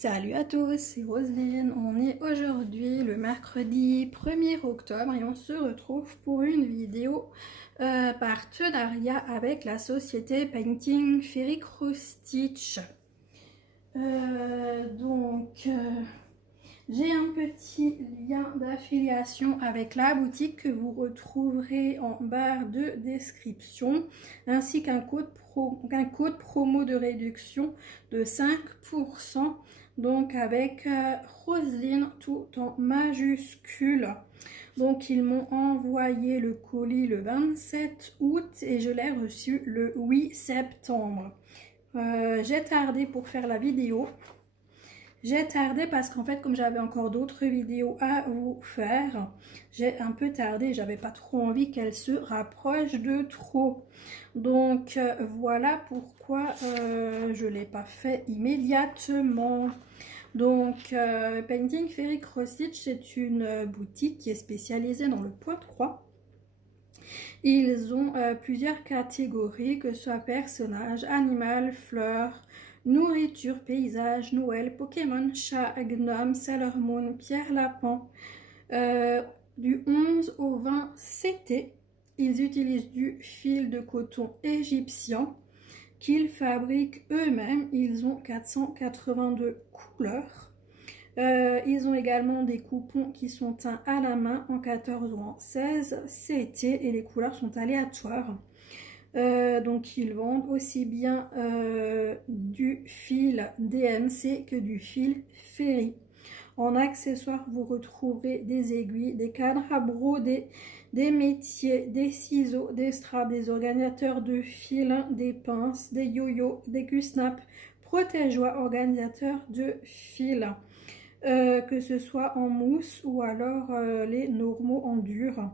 Salut à tous, c'est Roselyne. On est aujourd'hui le mercredi 1er octobre et on se retrouve pour une vidéo partenariat avec la société Painting Fairy Cross Stitch. J'ai un petit lien d'affiliation avec la boutique que vous retrouverez en barre de description, ainsi qu'un code promo de réduction de 5%, donc avec Roselyne tout en majuscule. Donc ils m'ont envoyé le colis le 27 août et je l'ai reçu le 8 septembre. J'ai tardé pour faire la vidéo. J'ai tardé parce qu'en fait, comme j'avais encore d'autres vidéos à vous faire, j'ai un peu tardé. J'avais pas trop envie qu'elle se rapproche de trop. Donc, voilà pourquoi je ne l'ai pas fait immédiatement. Donc, Painting Fairy Cross Stitch, c'est une boutique qui est spécialisée dans le point-croix. Ils ont plusieurs catégories, que ce soit personnage, animal, fleurs, nourriture, paysage, Noël, Pokémon, chat, gnome, Sailor Moon, Pierre Lapin. Du 11 au 20 CT, ils utilisent du fil de coton égyptien qu'ils fabriquent eux-mêmes. Ils ont 482 couleurs. Ils ont également des coupons qui sont teints à la main en 14 ou en 16 CT et les couleurs sont aléatoires. Donc ils vendent aussi bien du fil DMC que du fil Fairy. En accessoires, vous retrouverez des aiguilles, des cadres à broder, des métiers, des ciseaux, des straps, des organisateurs de fil, des pinces, des yo-yo, des Q-snap, protège-joie, organisateurs de fil. Que ce soit en mousse ou alors les normaux en dur.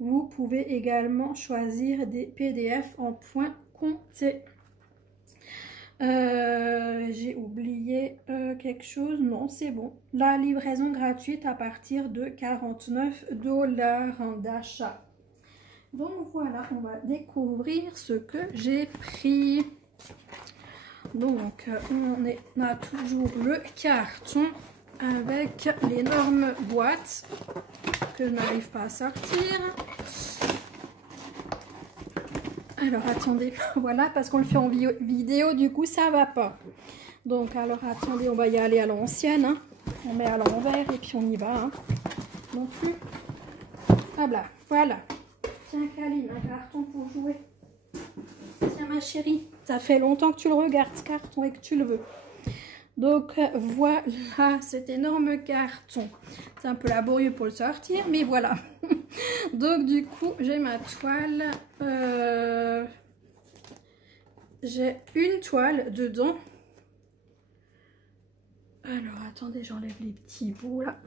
Vous pouvez également choisir des PDF en points comptés. J'ai oublié quelque chose. Non, c'est bon. La livraison gratuite à partir de 49 $, d'achat. Donc voilà, on va découvrir ce que j'ai pris. Donc on a toujours le carton avec l'énorme boîte que je n'arrive pas à sortir. Alors attendez, voilà, parce qu'on le fait en vidéo, du coup ça va pas. Donc alors attendez, on va y aller à l'ancienne, hein. On met à l'envers et puis on y va, hein. Non plus. Hop là, voilà. Tiens Kaline, un carton pour jouer. Tiens ma chérie, ça fait longtemps que tu le regardes ce carton et que tu le veux. Donc voilà cet énorme carton. C'est un peu laborieux pour le sortir, mais voilà. Donc du coup, j'ai ma toile. J'ai une toile dedans. Alors attendez, j'enlève les petits bouts là.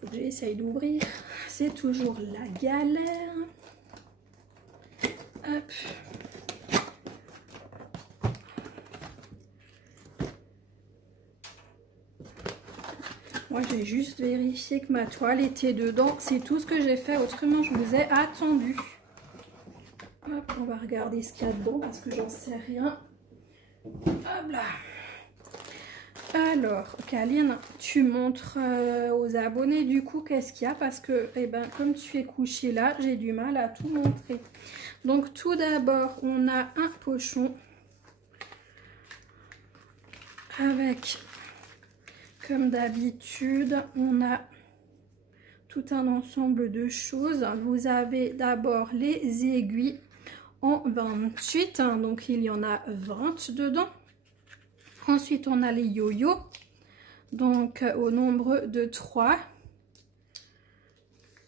Faut que j'essaye d'ouvrir. C'est toujours la galère. Hop. Moi, j'ai juste vérifié que ma toile était dedans. C'est tout ce que j'ai fait. Autrement, je vous ai attendu. Hop, on va regarder ce qu'il y a dedans parce que j'en sais rien. Hop là. Alors, Kaline, tu montres aux abonnés du coup qu'est-ce qu'il y a parce que, eh ben, comme tu es couchée là, j'ai du mal à tout montrer. Donc, tout d'abord, on a un pochon avec... Comme d'habitude, on a tout un ensemble de choses. Vous avez d'abord les aiguilles en 28, hein, donc il y en a 20 dedans. Ensuite, on a les yo-yo, donc au nombre de 3.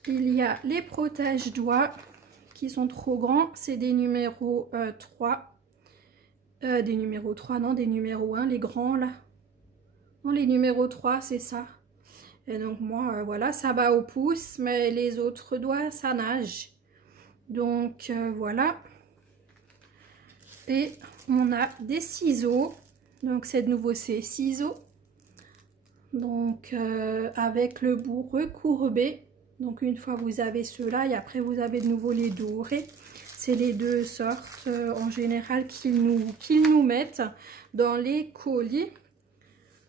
Il y a les protège-doigts qui sont trop grands, c'est des numéros 3. Des numéros 3, non, des numéros 1, les grands là. Non, les numéros 3, c'est ça. Et donc moi, voilà, ça va au pouce, mais les autres doigts, ça nage. Donc voilà. Et on a des ciseaux. Donc c'est de nouveau ces ciseaux. Donc avec le bout recourbé. Donc une fois vous avez ceux-là et après vous avez de nouveau les dorés. C'est les deux sortes en général qu'ils nous mettent dans les colis.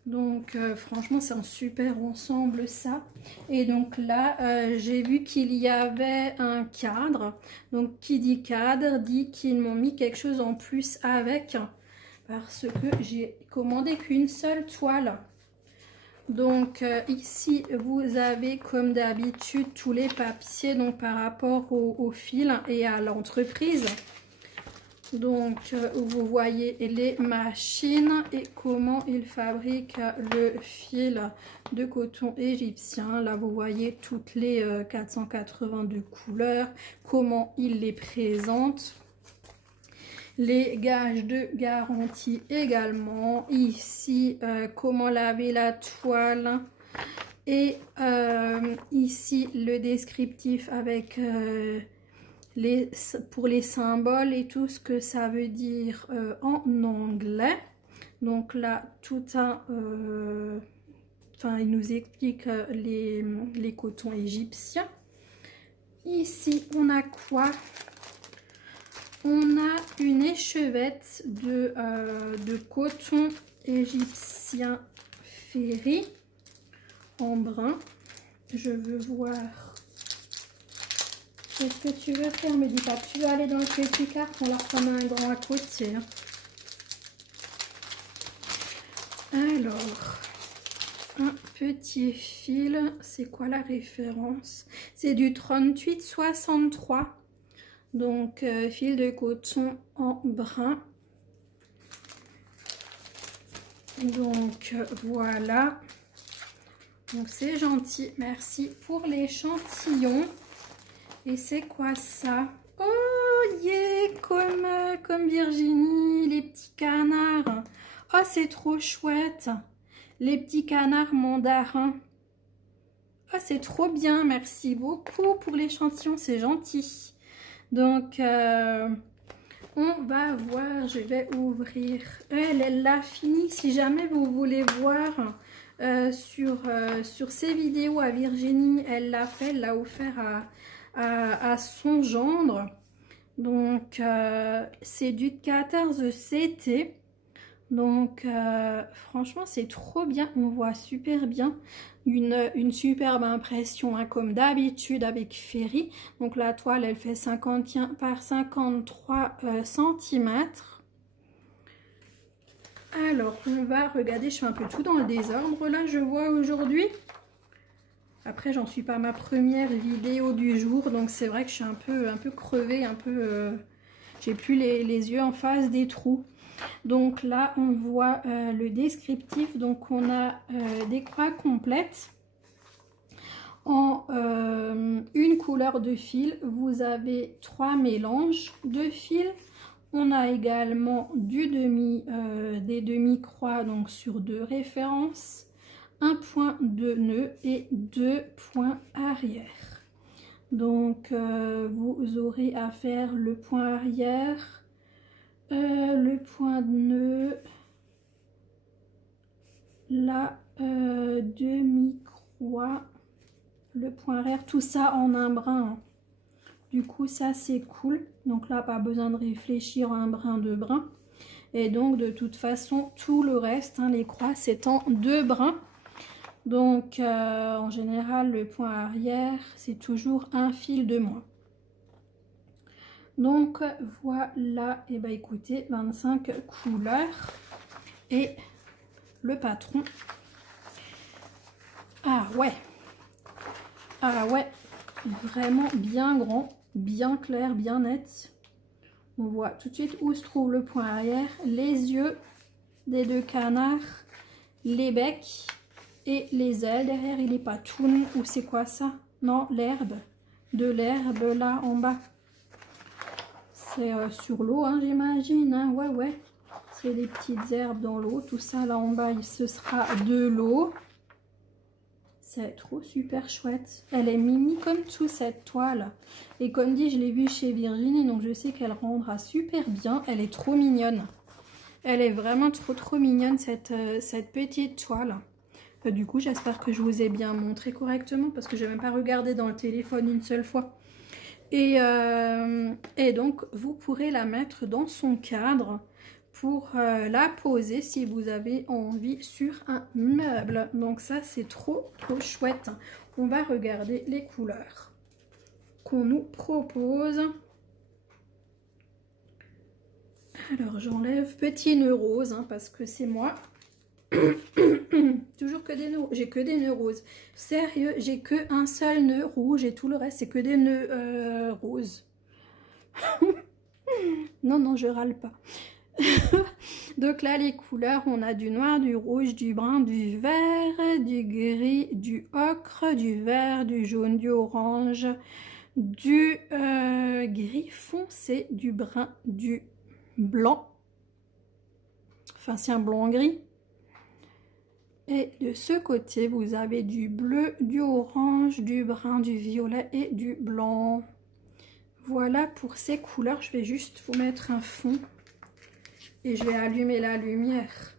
Donc franchement c'est un super ensemble ça. Et donc là j'ai vu qu'il y avait un cadre. Donc qui dit cadre dit qu'ils m'ont mis quelque chose en plus avec. Parce que j'ai commandé qu'une seule toile. Donc ici vous avez comme d'habitude tous les papiers donc par rapport au fil et à l'entreprise. Donc vous voyez les machines et comment ils fabriquent le fil de coton égyptien. Là vous voyez toutes les 482 couleurs, comment ils les présentent. Les gages de garantie également. Ici comment laver la toile. Et ici le descriptif avec pour les symboles et tout ce que ça veut dire en anglais. Donc là tout un il nous explique les cotons égyptiens. Ici on a quoi? On a une échevette de coton égyptien Ferry en brun. Je veux voir. Qu'est-ce que tu veux faire? Me dis pas que tu veux aller dans le petit carton, là qu'on a un grand à côté. Alors, un petit fil, c'est quoi la référence? C'est du 38,63. Donc, fil de coton en brun. Donc, voilà. Donc, c'est gentil. Merci pour l'échantillon. Et c'est quoi ça? Oh, yeah, comme Virginie, les petits canards. Oh, c'est trop chouette. Les petits canards mandarins. Oh, c'est trop bien. Merci beaucoup pour l'échantillon. C'est gentil. Donc, on va voir. Je vais ouvrir. Elle l'a fini. Si jamais vous voulez voir sur ses vidéos à Virginie, elle l'a fait. Elle l'a offert à son gendre. Donc c'est du 14 CT. Donc franchement c'est trop bien, on voit super bien une superbe impression hein, comme d'habitude avec Ferry. Donc la toile elle fait 51 par 53 cm. Alors on va regarder, je fais un peu tout dans le désordre là je vois aujourd'hui. Après, j'en suis pas à ma première vidéo du jour, donc c'est vrai que je suis un peu crevée, j'ai plus les yeux en face des trous. Donc là, on voit le descriptif. Donc on a des croix complètes en une couleur de fil. Vous avez 3 mélanges de fils. On a également des demi-croix donc sur 2 références. Un point de nœud et 2 points arrière. Donc vous aurez à faire le point arrière, le point de nœud, la demi-croix, le point arrière, tout ça en un brin. Du coup ça c'est cool. Donc là pas besoin de réfléchir un brin de brin. Et donc de toute façon tout le reste, hein, les croix c'est en 2 brins. Donc en général le point arrière c'est toujours un fil de moins. Donc voilà, et bah écoutez 25 couleurs et le patron. Ah ouais, vraiment bien grand, bien clair, bien net. On voit tout de suite où se trouve le point arrière, les yeux des 2 canards, les becs et les ailes. Derrière il est pas tout nu, ou c'est quoi ça? Non, l'herbe, de l'herbe là en bas. C'est sur l'eau hein, j'imagine, hein. Ouais, c'est des petites herbes dans l'eau, tout ça là en bas ce sera de l'eau. C'est trop super chouette. Elle est mimi comme tout cette toile. Et comme dit, je l'ai vue chez Virginie, donc je sais qu'elle rendra super bien. Elle est trop mignonne. Elle est vraiment trop mignonne cette petite toile. Du coup, j'espère que je vous ai bien montré correctement parce que je n'ai même pas regardé dans le téléphone une seule fois. Et donc, vous pourrez la mettre dans son cadre pour la poser si vous avez envie sur un meuble. Donc ça, c'est trop chouette. On va regarder les couleurs qu'on nous propose. Alors, j'enlève petit nœud rose hein, parce que c'est moi. Toujours que des nœuds, j'ai que des nœuds roses. Sérieux, j'ai que un seul nœud rouge et tout le reste c'est que des nœuds roses. Non, non, je râle pas. Donc là, les couleurs, on a du noir, du rouge, du brun, du vert, du gris, du ocre, du vert, du jaune, du orange, du gris foncé, du brun, du blanc. Enfin, c'est un blanc-gris. Et de ce côté, vous avez du bleu, du orange, du brun, du violet et du blanc. Voilà pour ces couleurs. Je vais juste vous mettre un fond. Et je vais allumer la lumière.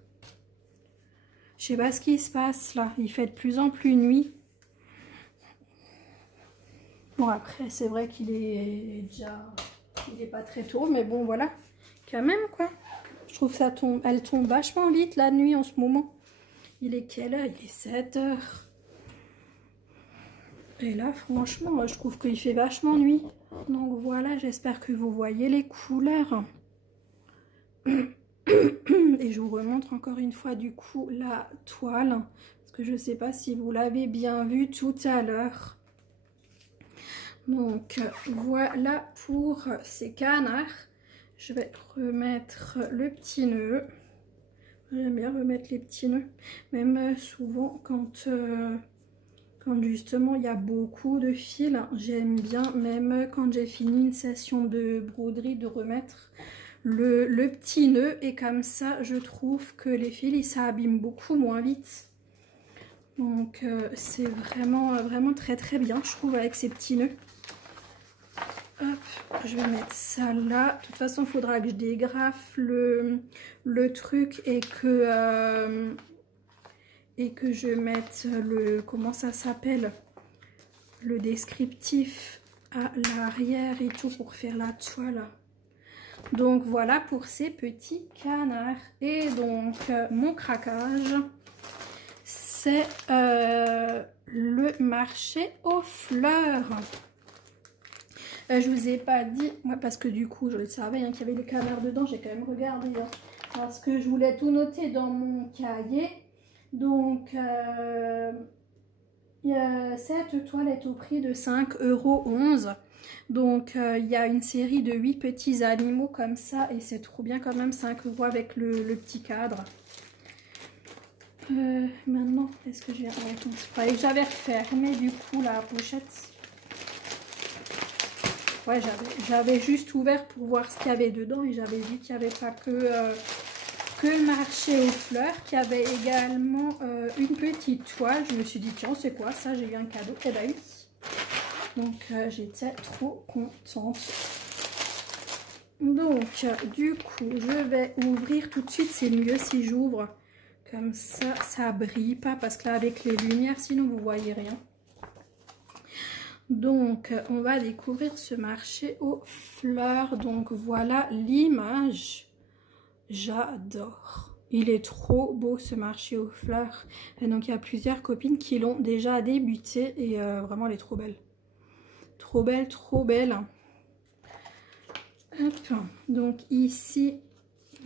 Je sais pas ce qui se passe là. Il fait de plus en plus nuit. Bon après, c'est vrai qu'il est déjà... Il n'est pas très tôt. Mais bon, voilà. Quand même quoi. Je trouve que ça tombe... Elle tombe vachement vite la nuit en ce moment. Il est quelle heure? Il est 7 heures. Et là, franchement, je trouve qu'il fait vachement nuit. Donc voilà, j'espère que vous voyez les couleurs. Et je vous remontre encore une fois du coup la toile. Parce que je ne sais pas si vous l'avez bien vu tout à l'heure. Donc voilà pour ces canards. Je vais remettre le petit nœud. J'aime bien remettre les petits nœuds, même souvent quand justement il y a beaucoup de fils, j'aime bien même quand j'ai fini une session de broderie de remettre le petit nœud et comme ça je trouve que les fils ils s'abîment beaucoup moins vite. Donc c'est vraiment très bien je trouve avec ces petits nœuds. Hop, je vais mettre ça là. De toute façon, il faudra que je dégrafe le truc et que je mette le... Comment ça s'appelle? Le descriptif à l'arrière et tout pour faire la toile. Donc voilà pour ces petits canards. Et donc mon craquage, c'est le marché aux fleurs. Je vous ai pas dit, moi parce que du coup je le savais hein, qu'il y avait des canards dedans, j'ai quand même regardé hein, parce que je voulais tout noter dans mon cahier. Donc cette toile est au prix de 5,11 €. Donc il y a une série de 8 petits animaux comme ça et c'est trop bien quand même, 5 € avec le petit cadre. Maintenant, est-ce que j'ai... Ouais, j'avais refermé du coup la pochette. Ouais, j'avais juste ouvert pour voir ce qu'il y avait dedans et j'avais vu qu'il n'y avait pas que le marché aux fleurs, qu'il y avait également une petite toile. Je me suis dit, tiens, c'est quoi ça? J'ai eu un cadeau. Eh ben oui. Donc, j'étais trop contente. Donc, du coup, je vais ouvrir tout de suite. C'est mieux si j'ouvre. Comme ça brille pas parce que là, avec les lumières, sinon, vous voyez rien. Donc, on va découvrir ce marché aux fleurs. Donc, voilà l'image. J'adore. Il est trop beau ce marché aux fleurs. Et donc, il y a plusieurs copines qui l'ont déjà débuté. Et vraiment, elle est trop belle. Trop belle, trop belle. Hop. Donc, ici,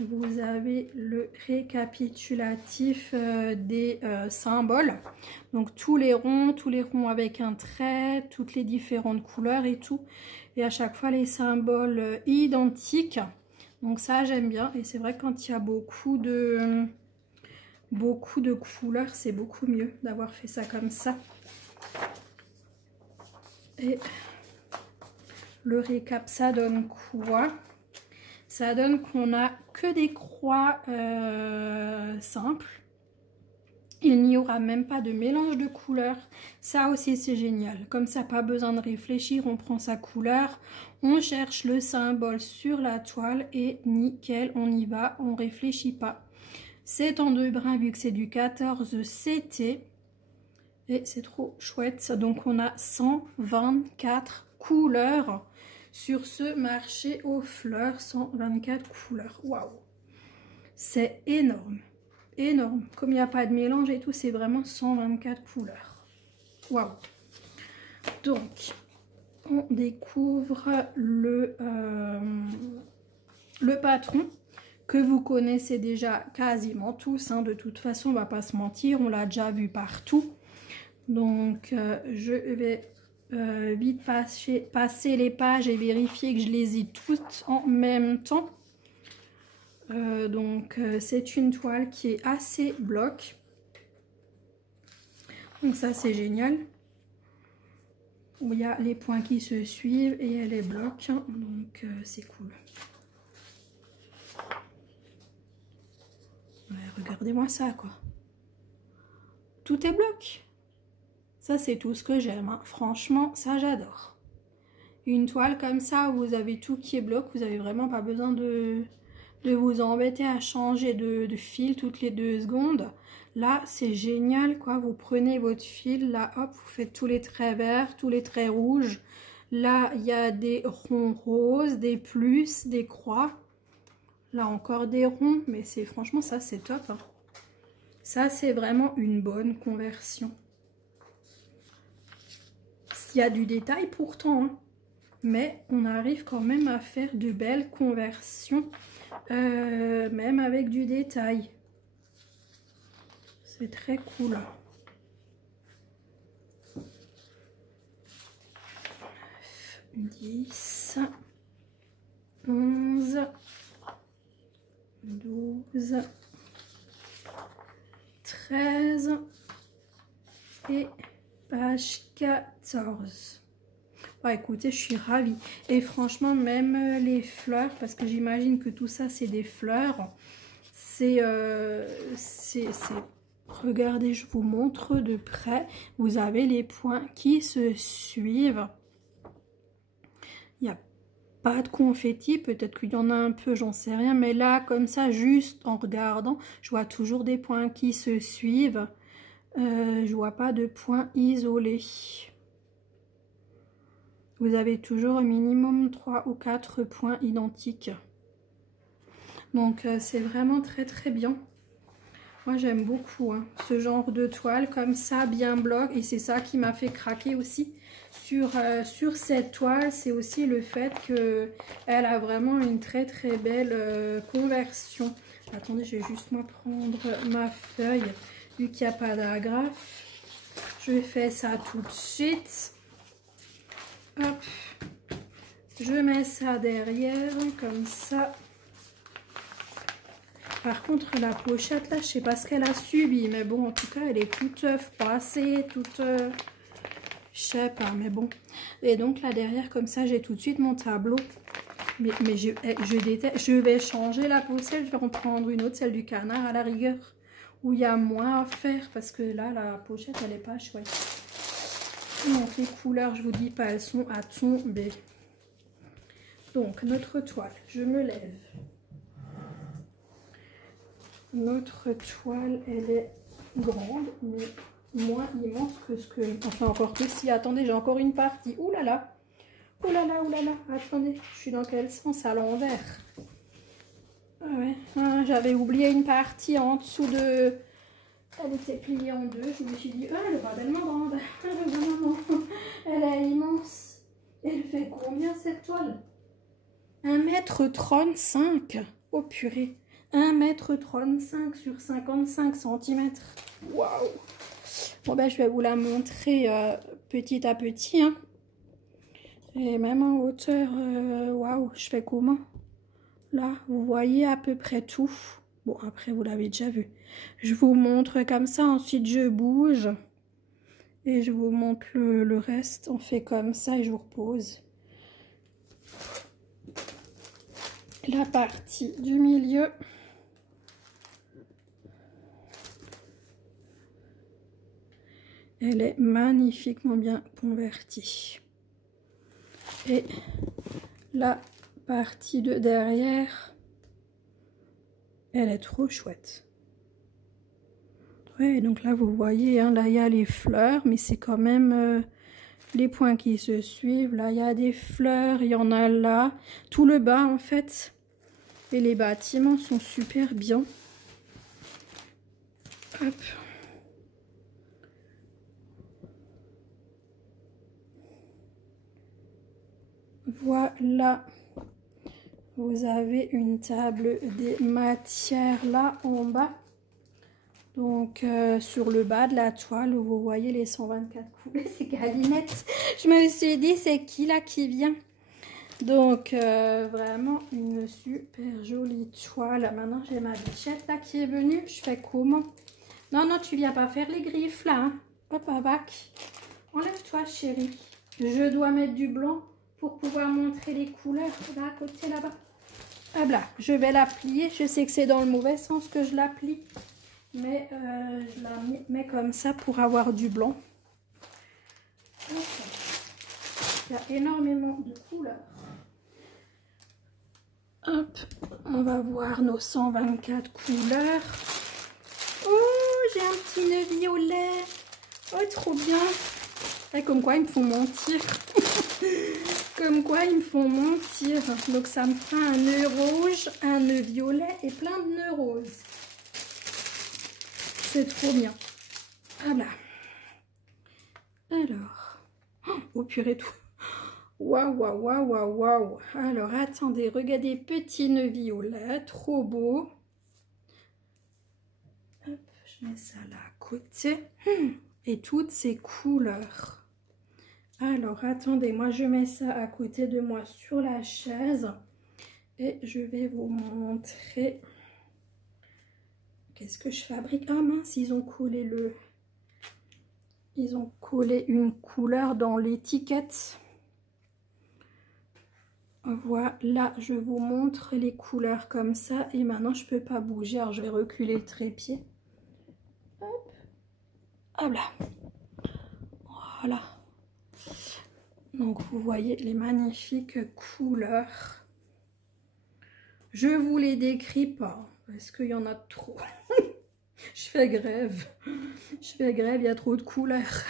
vous avez le récapitulatif des symboles. Donc tous les ronds avec un trait, toutes les différentes couleurs et tout. Et à chaque fois les symboles identiques. Donc ça j'aime bien. Et c'est vrai que quand il y a beaucoup de couleurs, c'est beaucoup mieux d'avoir fait ça comme ça. Et le récap, ça donne quoi? Ça donne qu'on a que des croix simples. Il n'y aura même pas de mélange de couleurs. Ça aussi, c'est génial. Comme ça, pas besoin de réfléchir. On prend sa couleur, on cherche le symbole sur la toile et nickel, on y va, on réfléchit pas. C'est en 2 brins vu que c'est du 14 CT. Et c'est trop chouette. Donc, on a 124 couleurs sur ce marché aux fleurs, 124 couleurs. Waouh! C'est énorme, énorme. Comme il n'y a pas de mélange et tout, c'est vraiment 124 couleurs. Waouh! Donc, on découvre le patron que vous connaissez déjà quasiment tous. Hein. De toute façon, on va pas se mentir, on l'a déjà vu partout. Donc, je vais vite passer les pages et vérifier que je les ai toutes en même temps. Donc c'est une toile qui est assez bloc. Donc ça c'est génial. Où il y a les points qui se suivent et elle est bloc. Donc c'est cool. Ouais, regardez-moi ça quoi. Tout est bloc. Ça c'est tout ce que j'aime. Hein. Franchement ça j'adore. Une toile comme ça où vous avez tout qui est bloc. Vous n'avez vraiment pas besoin de vous embêter à changer de fil toutes les 2 secondes. Là, c'est génial, quoi. Vous prenez votre fil, là, hop, vous faites tous les traits verts, tous les traits rouges. Là, il y a des ronds roses, des plus, des croix. Là, encore des ronds, mais c'est franchement, ça, c'est top. Hein. Ça, c'est vraiment une bonne conversion. Il y a du détail pourtant, hein. Mais on arrive quand même à faire de belles conversions, même avec du détail. C'est très cool. 10, 11, 12, 13 et page 14. Bah, écoutez, je suis ravie. Et franchement, même les fleurs, parce que j'imagine que tout ça, c'est des fleurs. Regardez, je vous montre de près. Vous avez les points qui se suivent. Il n'y a pas de confetti. Peut-être qu'il y en a un peu, j'en sais rien. Mais là, comme ça, juste en regardant, je vois toujours des points qui se suivent. Je vois pas de points isolés. Vous avez toujours au minimum 3 ou 4 points identiques. Donc c'est vraiment très très bien. Moi j'aime beaucoup hein, ce genre de toile comme ça, bien bloc. Et c'est ça qui m'a fait craquer aussi sur cette toile. C'est aussi le fait qu'elle a vraiment une très très belle conversion. Attendez, je vais juste moi prendre ma feuille. Vu qu'il n'y a pas d'agrafe. Je fais ça tout de suite. Hop, je mets ça derrière, comme ça. Par contre, la pochette, là, je sais pas ce qu'elle a subi. Mais bon, en tout cas, elle est toute froissée, toute... je sais pas, mais bon. Et donc, là, derrière, comme ça, j'ai tout de suite mon tableau. Mais je déteste. Je vais changer la pochette. Je vais en prendre une autre, celle du canard, à la rigueur. Où il y a moins à faire. Parce que là, la pochette, elle est pas chouette. Donc les couleurs, je vous dis pas, elles sont à tomber. Donc notre toile, je me lève. Notre toile, elle est grande, mais moins immense que ce que... Enfin encore que si, attendez, j'ai encore une partie. Ouh là là, ouh là là, ouh là là. Attendez, je suis dans quel sens? À l'envers. Ah ouais, ah, j'avais oublié une partie en dessous de... Elle était pliée en deux. Je me suis dit, ah, elle est pas tellement grande. Non, elle est immense. Elle fait combien cette toile? 1,35 m. Oh purée. 1,35 m sur 55 cm. Waouh. Bon ben, je vais vous la montrer petit à petit. Hein. Et même en hauteur, waouh, je fais comment? Là, vous voyez à peu près tout. Bon, après, vous l'avez déjà vu. Je vous montre comme ça. Ensuite, je bouge. Et je vous montre le reste. On fait comme ça et je vous repose. La partie du milieu. Elle est magnifiquement bien convertie. Et la partie de derrière... Elle est trop chouette. Ouais, donc là, vous voyez, hein, là, il y a les fleurs, mais c'est quand même les points qui se suivent. Là, il y a des fleurs, il y en a là. Tout le bas, en fait. Et les bâtiments sont super bien. Hop. Voilà. Vous avez une table des matières là en bas. Donc, sur le bas de la toile, où vous voyez les 124 couleurs, c'est Galinette. Je me suis dit, c'est qui là qui vient? Donc, vraiment une super jolie toile. Maintenant, j'ai ma bichette là qui est venue. Je fais comment? Non, non, tu viens pas faire les griffes là. Hein. Hop, Abac. Enlève-toi, chérie. Je dois mettre du blanc pour pouvoir montrer les couleurs. Là, à côté, là-bas. Hop là, je vais la plier. Je sais que c'est dans le mauvais sens que je la plie. Mais je la mets comme ça pour avoir du blanc. Okay. Il y a énormément de couleurs. Hop, on va voir nos 124 couleurs. Oh, j'ai un petit nœud violet. Oh, trop bien. Et comme quoi, ils me font mentir. Comme quoi, ils me font mentir. Donc, ça me fera un nœud rouge, un nœud violet et plein de nœuds roses. C'est trop bien. Voilà. Alors. Oh, purée, tout. Waouh, waouh, waouh, waouh, waouh. Alors, attendez, regardez, petit nœud violet, trop beau. Hop, je mets ça là à côté. Et toutes ces couleurs. Alors, attendez, moi, je mets ça à côté de moi sur la chaise. Et je vais vous montrer. Qu'est-ce que je fabrique? Ah mince, ils ont collé le... Ils ont collé une couleur dans l'étiquette. Voilà, je vous montre les couleurs comme ça. Et maintenant, je ne peux pas bouger. Alors, je vais reculer le trépied. Hop. Hop là. Voilà. Donc, vous voyez les magnifiques couleurs. Je vous les décris pas. Parce qu'il y en a trop. Je fais grève. Je fais grève, il y a trop de couleurs.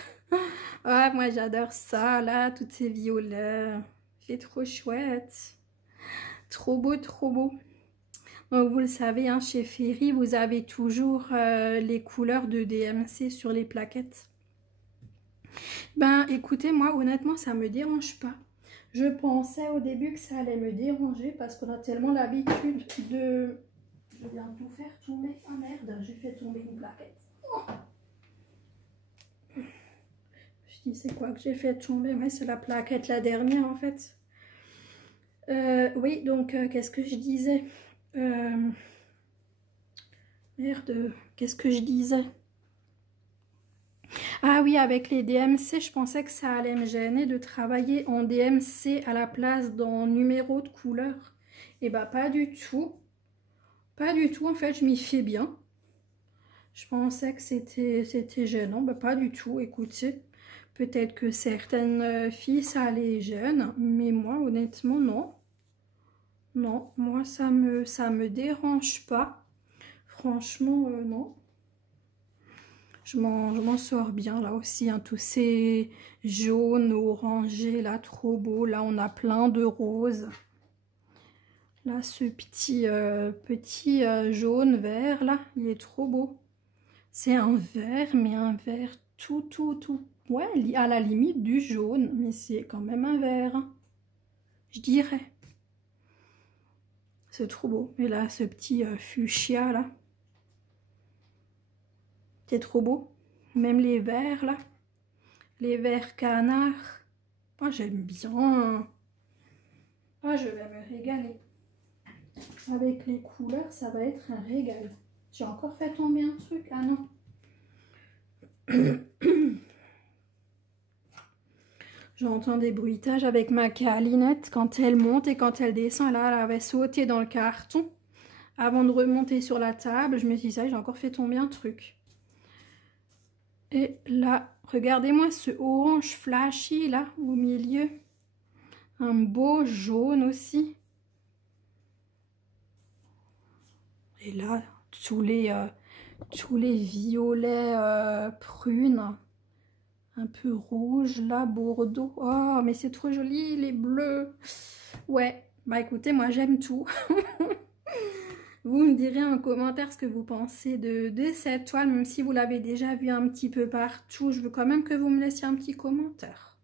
Ah, moi, j'adore ça, là. Tous ces violets. C'est trop chouette. Trop beau, trop beau. Donc, vous le savez, hein, chez Ferry, vous avez toujours les couleurs de DMC sur les plaquettes. Ben, écoutez, moi, honnêtement, ça me dérange pas. Je pensais au début que ça allait me déranger parce qu'on a tellement l'habitude de... Je viens de tout faire tomber. Ah merde, j'ai fait tomber une plaquette. Oh. Je dis, c'est quoi que j'ai fait tomber? Mais c'est la plaquette, la dernière, en fait. Oui, donc, qu'est-ce que je disais? Merde, qu'est-ce que je disais? Ah oui, avec les DMC, je pensais que ça allait me gêner de travailler en DMC à la place dans numéro de couleur. Et bah pas du tout. Pas du tout, en fait, je m'y fais bien. Je pensais que c'était gênant. Bah pas du tout, écoutez. Peut-être que certaines filles, ça les gêne. Mais moi, honnêtement, non. Non, moi, ça me dérange pas. Franchement, non. Je m'en sors bien là aussi, hein, tous ces jaunes, orangés, là, trop beau. Là, on a plein de roses. Là, ce petit jaune vert, là, il est trop beau. C'est un vert, mais un vert tout. Ouais, à la limite du jaune, mais c'est quand même un vert, hein, je dirais. C'est trop beau. Et là, ce petit fuchsia, là. C'est trop beau. Même les verts, là. Les verts canards. Oh, j'aime bien. Oh, je vais me régaler. Avec les couleurs, ça va être un régal. J'ai encore fait tomber un truc. Ah non. J'entends des bruitages avec ma câlinette quand elle monte et quand elle descend. Là, elle avait sauté dans le carton. Avant de remonter sur la table, je me suis dit, ça, j'ai encore fait tomber un truc. Et là, regardez-moi ce orange flashy, là, au milieu. Un beau jaune aussi. Et là, tous les violets prunes. un peu rouge, là, bordeaux. Oh, mais c'est trop joli, les bleus. Ouais, bah écoutez, moi j'aime tout. Vous me direz en commentaire ce que vous pensez de cette toile, même si vous l'avez déjà vu un petit peu partout. Je veux quand même que vous me laissiez un petit commentaire.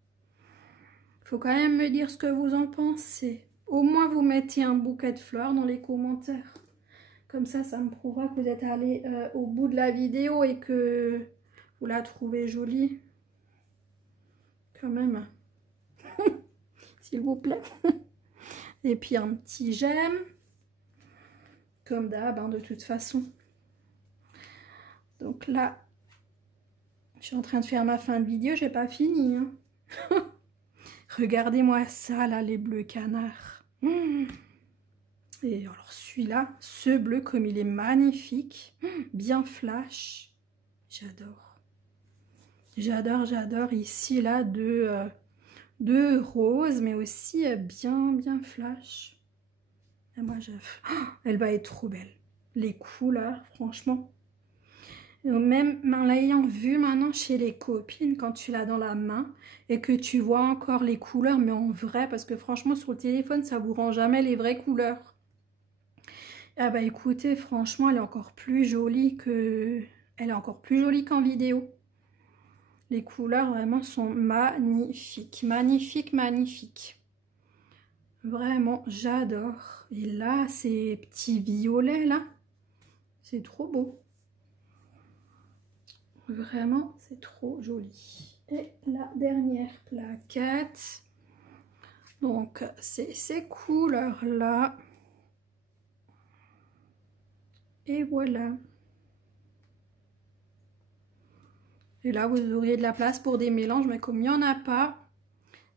Il faut quand même me dire ce que vous en pensez. Au moins, vous mettez un bouquet de fleurs dans les commentaires. Comme ça me prouvera que vous êtes allé au bout de la vidéo et que vous la trouvez jolie. Quand même. S'il vous plaît. Et puis un petit j'aime. Comme d'hab, hein, de toute façon. Donc là, je suis en train de faire ma fin de vidéo, j'ai pas fini. Hein. Regardez-moi ça, là, les bleus canards. Et alors celui-là, ce bleu, comme il est magnifique, bien flash. J'adore. J'adore, j'adore. Ici, là, de rose, mais aussi bien flash. Et moi, elle va être trop belle. Les couleurs, franchement. Même en l'ayant vu maintenant chez les copines, quand tu l'as dans la main et que tu vois encore les couleurs, mais en vrai, parce que franchement, sur le téléphone, ça vous rend jamais les vraies couleurs. Ah bah écoutez, franchement, elle est encore plus jolie qu'en vidéo. Les couleurs vraiment sont magnifiques, magnifiques, magnifiques. Vraiment, j'adore. Et là, ces petits violets là, c'est trop beau. Vraiment, c'est trop joli. Et la dernière plaquette. Donc, c'est ces couleurs-là. Et voilà. Et là, vous auriez de la place pour des mélanges, mais comme il n'y en a pas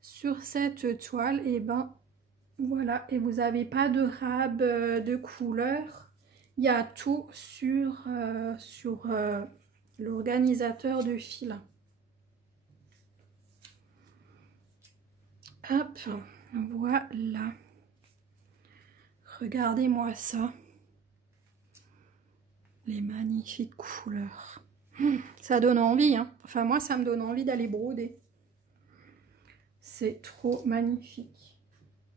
sur cette toile, et ben voilà. Et vous n'avez pas de rab de couleur. Il y a tout sur l'organisateur de fil. Hop, voilà. Regardez-moi ça. Les magnifiques couleurs. Ça donne envie, hein. Enfin, moi, ça me donne envie d'aller broder. C'est trop magnifique.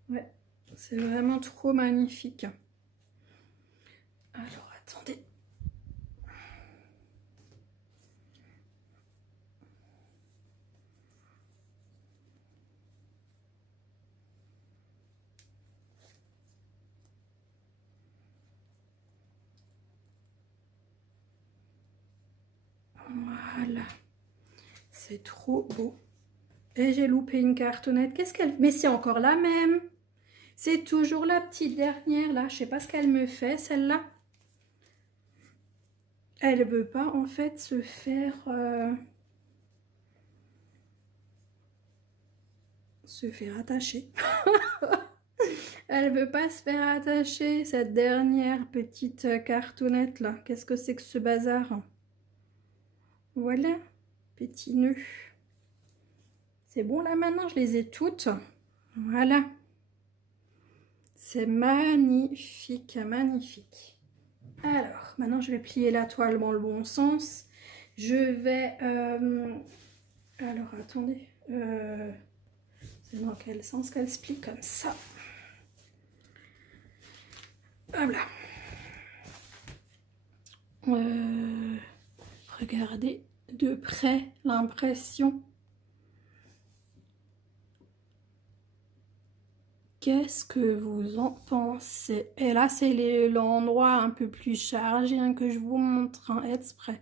Ouais, c'est vraiment trop magnifique. Alors, attendez. Voilà. C'est trop beau. Et j'ai loupé une cartonnette. Qu'est-ce qu'elle... Mais c'est encore la même. C'est toujours la petite dernière, là. Je sais pas ce qu'elle me fait, celle-là. Elle veut pas, en fait, se faire attacher. Elle veut pas se faire attacher, cette dernière petite cartonnette, là. Qu'est-ce que c'est que ce bazar? Voilà, petit nœud. C'est bon là maintenant, je les ai toutes. Voilà. C'est magnifique, magnifique. Alors, maintenant je vais plier la toile dans le bon sens. Je vais... Alors, attendez. C'est dans quel sens qu'elle se plie comme ça? Voilà. Regardez de près l'impression. Qu'est-ce que vous en pensez? Et là, c'est l'endroit un peu plus chargé hein, que je vous montre hein, exprès.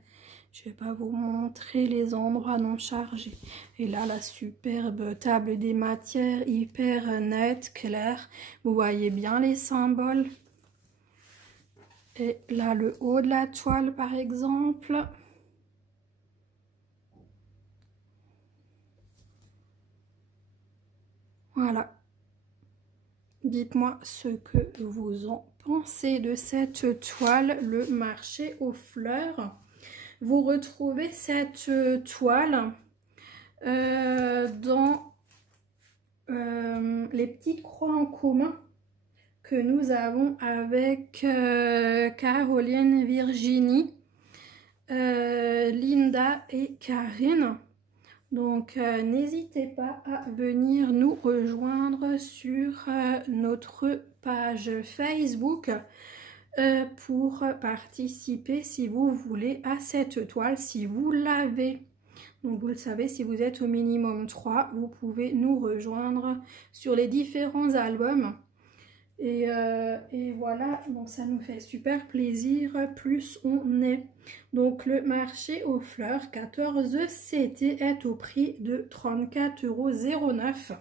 Je vais pas vous montrer les endroits non chargés. Et là, la superbe table des matières, hyper nette, claire. Vous voyez bien les symboles. Et là, le haut de la toile, par exemple. Voilà. Dites-moi ce que vous en pensez de cette toile, le marché aux fleurs. Vous retrouvez cette toile dans les petites croix en commun que nous avons avec Caroline, Virginie, Linda et Karine. Donc n'hésitez pas à venir nous rejoindre sur notre page Facebook pour participer si vous voulez à cette toile, si vous l'avez. Donc vous le savez, si vous êtes au minimum 3, vous pouvez nous rejoindre sur les différents albums. Et voilà, donc ça nous fait super plaisir, plus on est. Donc le marché aux fleurs 14 CT est au prix de 34,09 €.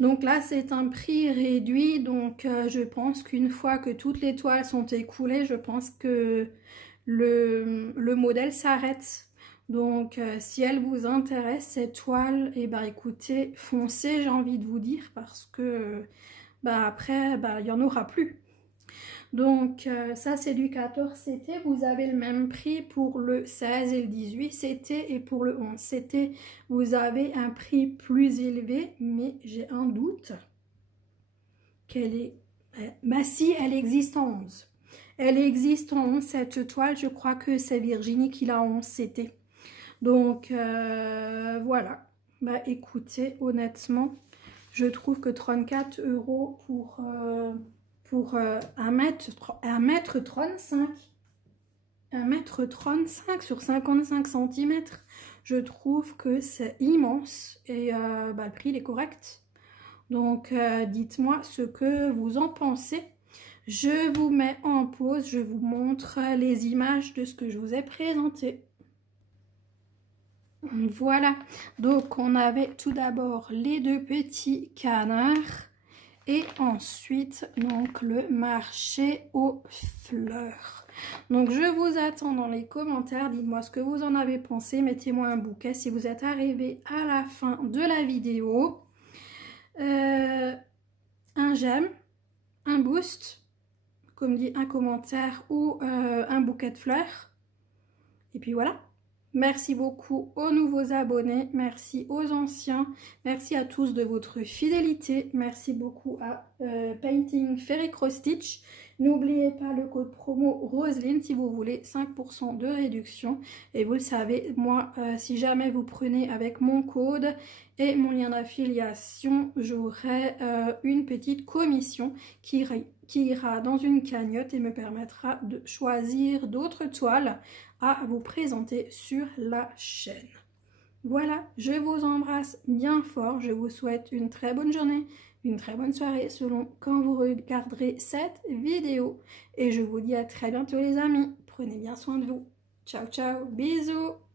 Donc là c'est un prix réduit, donc je pense qu'une fois que toutes les toiles sont écoulées, je pense que le modèle s'arrête. Donc si elle vous intéresse cette toile, et ben écoutez, foncez, j'ai envie de vous dire, parce que après, il n'y en aura plus. Donc ça c'est du 14 CT, vous avez le même prix pour le 16 et le 18 CT, et pour le 11 CT, vous avez un prix plus élevé, mais j'ai un doute qu'elle est... Bah si, elle existe en 11. Elle existe en 11, cette toile, je crois que c'est Virginie qui l'a en 11 CT. Donc voilà, bah écoutez, honnêtement, je trouve que 34 € pour 1m35 sur 55 cm, je trouve que c'est immense, et le prix il est correct. Donc dites-moi ce que vous en pensez. Je vous mets en pause, je vous montre les images de ce que je vous ai présenté. Voilà, donc on avait tout d'abord les deux petits canards et ensuite donc le marché aux fleurs. Donc je vous attends dans les commentaires, dites-moi ce que vous en avez pensé, mettez-moi un bouquet si vous êtes arrivé à la fin de la vidéo. Un j'aime, un boost, comme dit un commentaire, ou un bouquet de fleurs. Et puis voilà. Merci beaucoup aux nouveaux abonnés, merci aux anciens, merci à tous de votre fidélité, merci beaucoup à Painting Fairy Cross Stitch. N'oubliez pas le code promo Roselyne si vous voulez 5% de réduction. Et vous le savez, moi, si jamais vous prenez avec mon code et mon lien d'affiliation, j'aurai une petite commission qui ira dans une cagnotte et me permettra de choisir d'autres toiles à vous présenter sur la chaîne. Voilà, je vous embrasse bien fort, je vous souhaite une très bonne journée, une très bonne soirée selon quand vous regarderez cette vidéo. Et je vous dis à très bientôt les amis, prenez bien soin de vous. Ciao ciao, bisous.